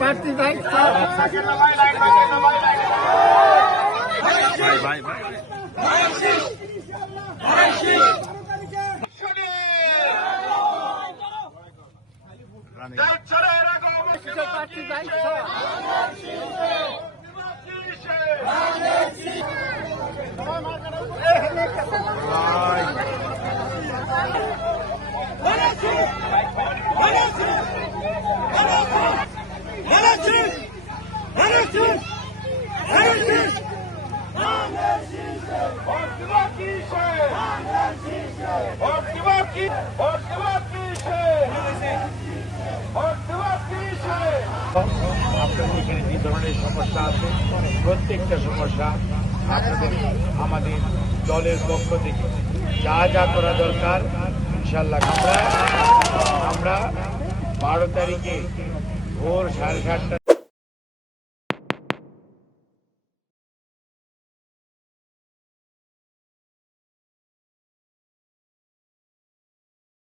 প্রার্থী আপনাদের এখানে যে ধরনের সমস্যা আছে প্রত্যেকটা সমস্যা আপনাদের আমাদের দলের পক্ষ থেকে যা যা করা দরকার ইনশাল্লাহ আমরা 12 তারিখে ভোর 7:30